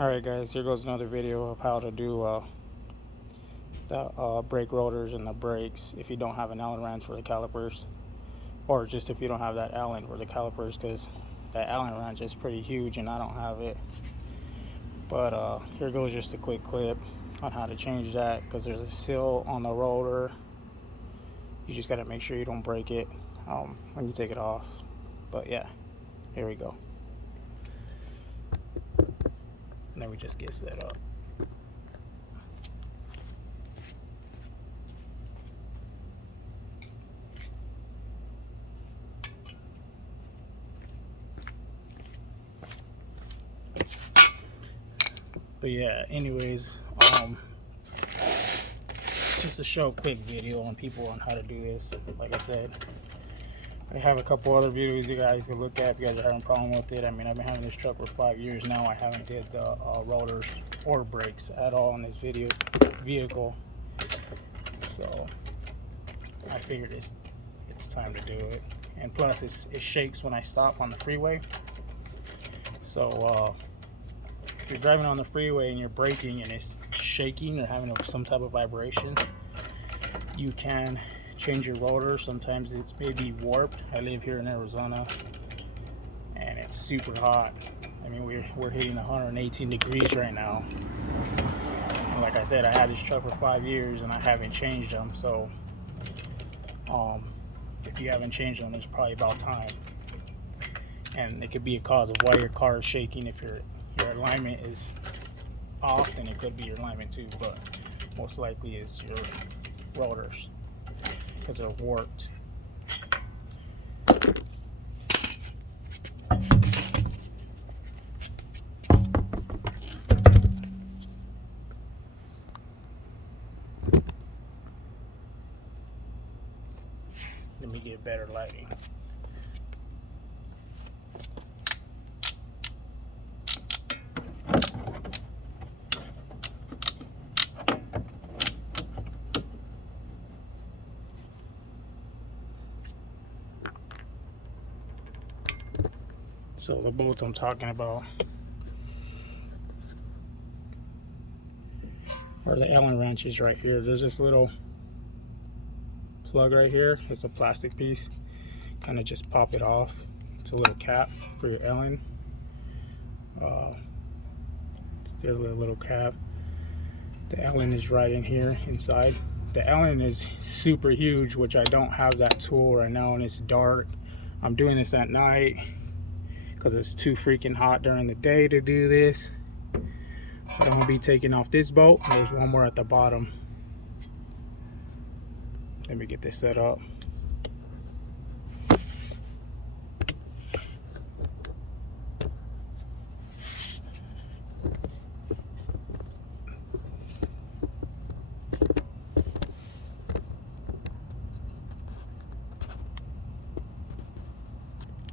Alright guys, here goes another video of how to do the brake rotors and the brakes if you don't have an Allen wrench for the calipers, or just if you don't have that Allen for the calipers, because that Allen wrench is pretty huge and I don't have it. But here goes just a quick clip on how to change that, because there's a seal on the rotor. You just got to make sure you don't break it when you take it off. But yeah, here we go. And then we just get set up. But yeah, anyways, just to show a quick video on people on how to do this. Like I said, I have a couple other videos you guys can look at if you guys are having a problem with it. I mean, I've been having this truck for 5 years now. I haven't did the rotors or brakes at all in this vehicle. So I figured it's time to do it. And plus it shakes when I stop on the freeway. So if you're driving on the freeway and you're braking and it's shaking or having some type of vibration, you can change your rotor. Sometimes it's maybe warped. I live here in Arizona and it's super hot. I mean, we're hitting 118 degrees right now. And like I said, I had this truck for 5 years and I haven't changed them. So if you haven't changed them, it's probably about time. And it could be a cause of why your car is shaking. If your alignment is off, then it could be your alignment too, but most likely is your rotors, because they're warped. Let me get better lighting. So the bolts I'm talking about are the Allen wrenches right here. There's this little plug right here. It's a plastic piece. Kind of just pop it off. It's a little cap for your Allen. It's their little cap. The Allen is right in here inside. The Allen is super huge, which I don't have that tool right now and it's dark. I'm doing this at night because it's too freaking hot during the day to do this. But I'm gonna be taking off this bolt. There's one more at the bottom. Let me get this set up.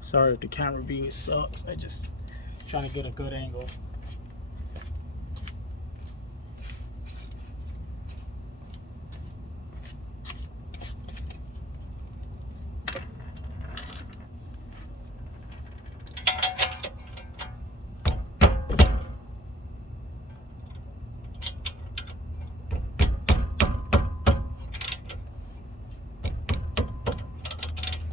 Sorry if the camera view sucks. I just trying to get a good angle.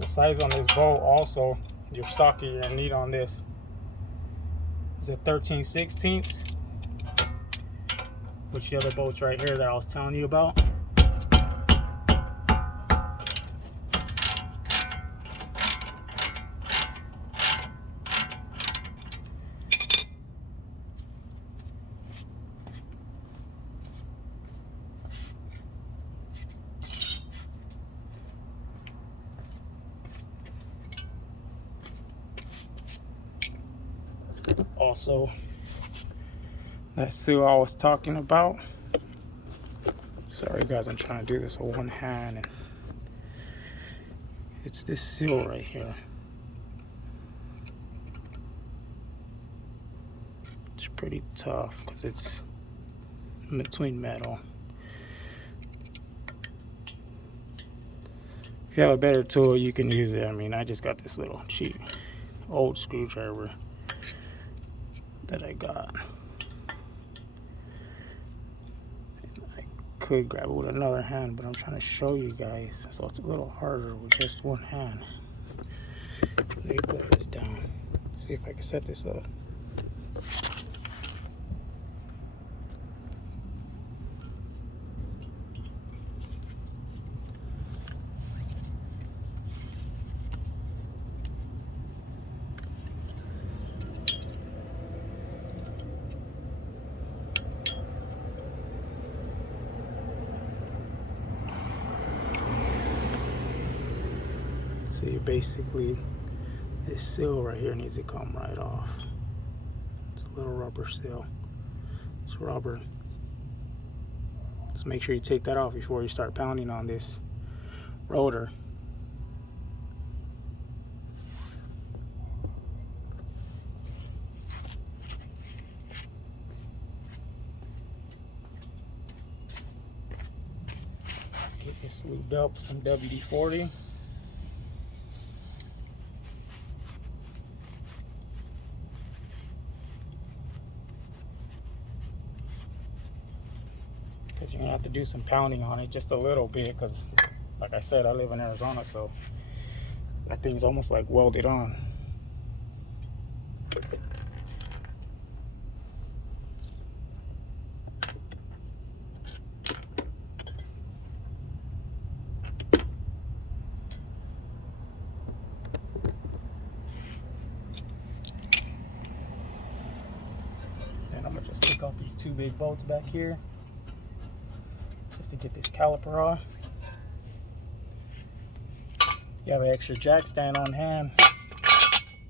The size on this bolt also, your socket you're gonna need on this is a 13/16, which the other bolts right here that I was telling you about. Also, that seal I was talking about. Sorry guys, I'm trying to do this with one hand. And it's this seal right here. It's pretty tough because it's in between metal. If you have a better tool, you can use it. I mean, I just got this little cheap old screwdriver that I got. could grab it with another hand, but I'm trying to show you guys, so it's a little harder with just one hand. Let me put this down. See if I can set this up. See, basically, this seal right here needs to come right off. It's a little rubber seal. It's rubber. So make sure you take that off before you start pounding on this rotor. Get this lubed up with some WD-40. Because you're going to have to do some pounding on it, just a little bit, because like I said, I live in Arizona, so that thing's almost like welded on. Then I'm going to just take off these two big bolts back here, just to get this caliper off. You have an extra jack stand on hand,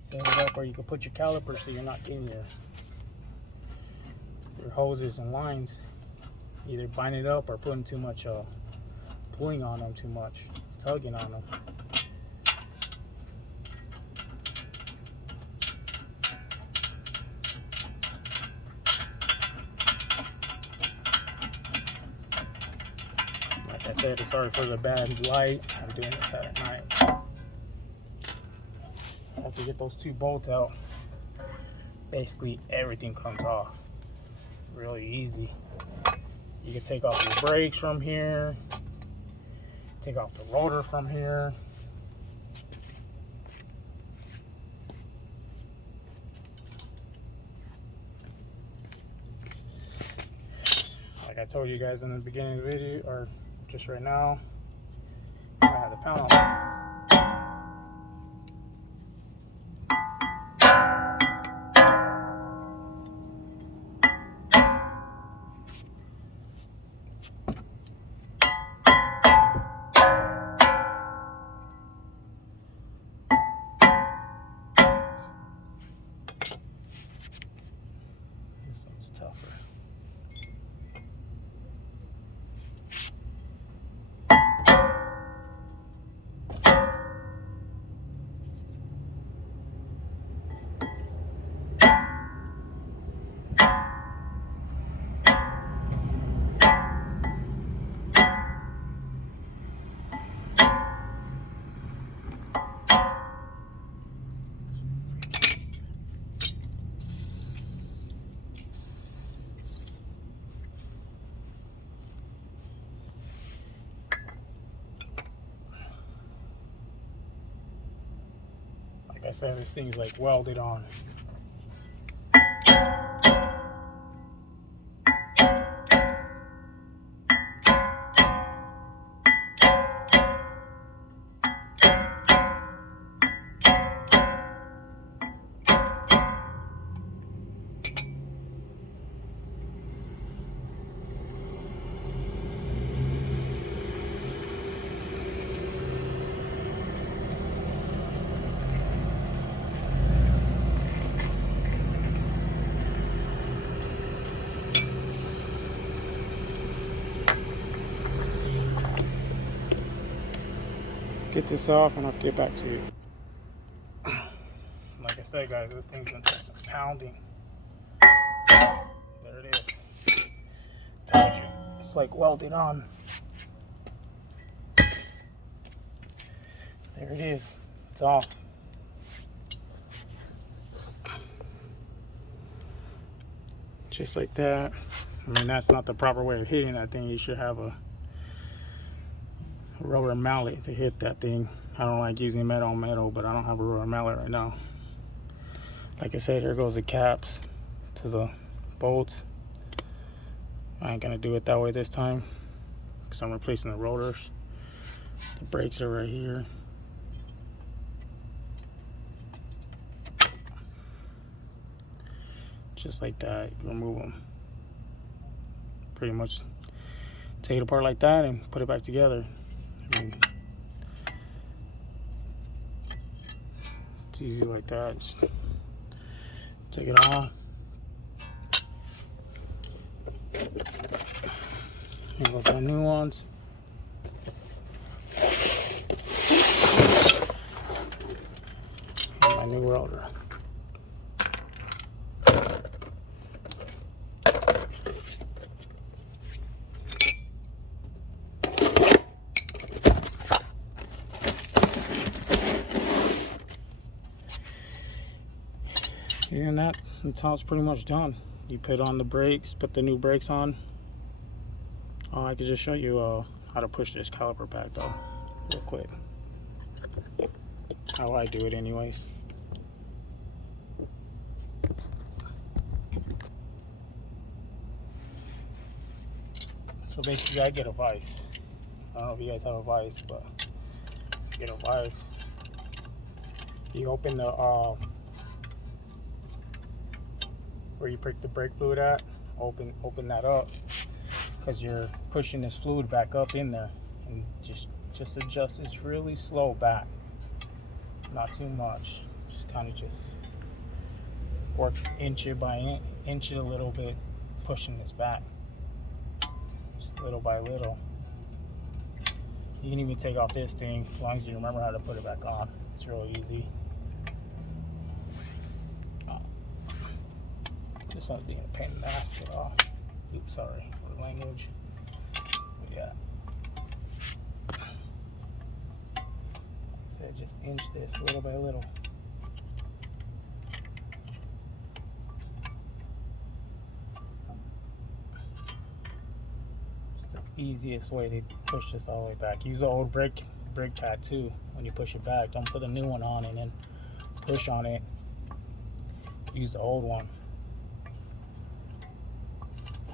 set it up where you can put your caliper so you're not getting your hoses and lines either bind it up or putting too much pulling on them, too much tugging on them. Like I said, sorry for the bad light. I'm doing this at night. I have to get those two bolts out. Basically, everything comes off really easy. You can take off your brakes from here, take off the rotor from here. Like I told you guys in the beginning of the video, or just right now, I have the pound on this. This one's tougher. Like I said, this thing's like welded on. Get this off and I'll get back to you. Like I said, guys, this thing's gonna take some pounding. There it is. Told you, it's like welded on. There it is. It's off. Just like that. I mean, that's not the proper way of hitting that thing. You should have a rubber mallet to hit that thing. I don't like using metal on metal, but I don't have a rubber mallet right now. Like I said, here goes the caps to the bolts. I ain't gonna do it that way this time because I'm replacing the rotors. The brakes are right here. Just like that, you remove them. Pretty much take it apart like that and put it back together. I mean, it's easy like that. Just take it off. Here goes my new ones. And my new rotor. And that's how it's pretty much done. You put on the brakes, put the new brakes on. I could just show you how to push this caliper back though, real quick. How I do it anyways. So basically I get a vise. I don't know if you guys have a vise, but you get a vise. You open the where you prick the brake fluid at, open that up, because you're pushing this fluid back up in there, and just adjust this really slow back, not too much, just kind of just work inch it by inch it a little bit, pushing this back just little by little. You can even take off this thing as long as you remember how to put it back on. It's real easy. This one's being a pain in the ass to get off. Oops, sorry for the language. But yeah. Like I said, just inch this little by little. It's the easiest way to push this all the way back. Use the old brake pad too when you push it back. Don't put a new one on and then push on it. Use the old one.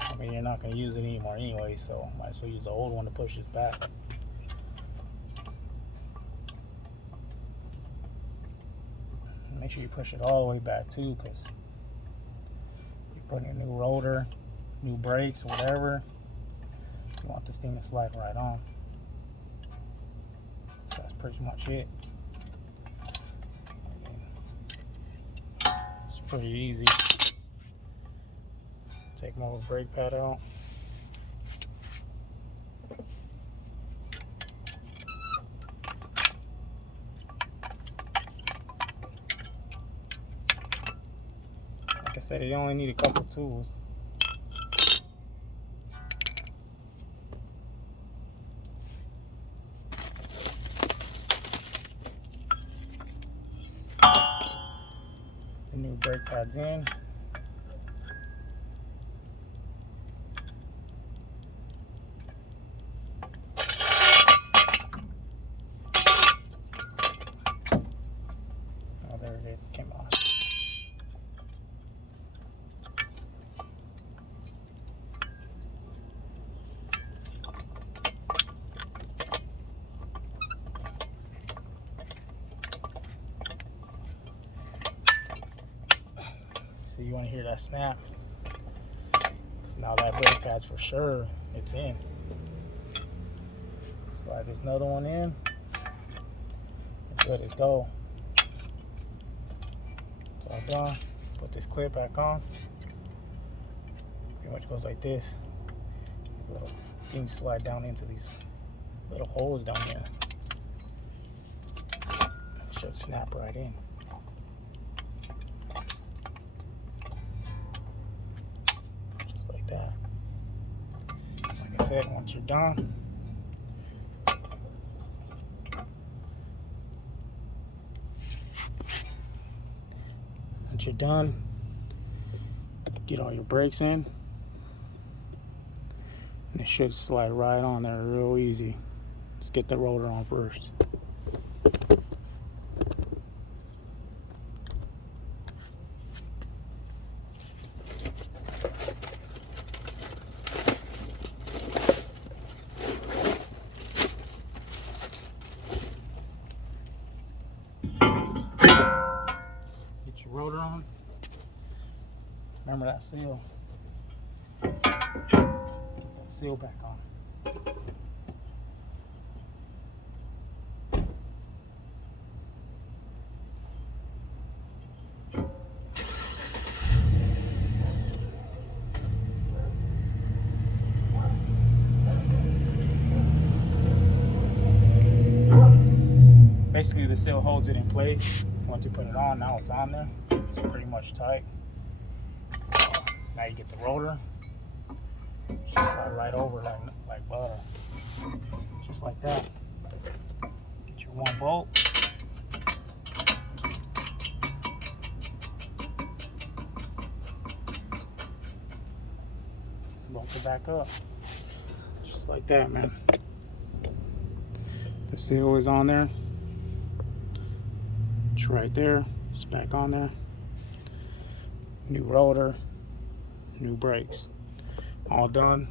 I mean, you're not going to use it anymore anyway, so might as well use the old one to push this back. Make sure you push it all the way back too, because you're putting a new rotor, new brakes, whatever. You want this thing to slide right on. So that's pretty much it. It's pretty easy. Take my little brake pad out. Like I said, you only need a couple tools. The new brake pad's in. Came off. So you want to hear that snap? So now that brake pad's for sure, it's in. Slide this another one in. Good as go. All done. Put this clip back on. Pretty much goes like this. These little things slide down into these little holes down here. Should snap right in. Just like that. Like I said, once you're done, you're done, get all your brakes in, And it should slide right on there real easy. Let's get the rotor on first. Get your rotor on. Remember that seal. Get that seal back on. Basically, the seal holds it in place. Once you put it on, now it's on there. It's pretty much tight. Now you get the rotor. Just slide right over like butter. Just like that. Get your one bolt. Bolt it back up. Just like that, man. The seal is on there. It's right there. It's back on there. New rotor. New brakes. All done.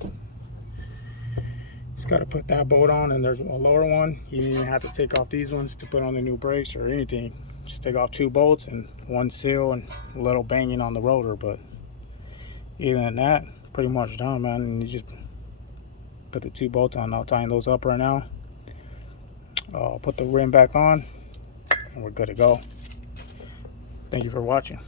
Just got to put that bolt on, and there's a lower one. You don't even have to take off these ones to put on the new brakes or anything. Just take off 2 bolts and 1 seal and a little banging on the rotor. But other than that, pretty much done, man. And you just put the 2 bolts on. I'll tighten those up right now. Put the rim back on, and we're good to go. Thank you for watching.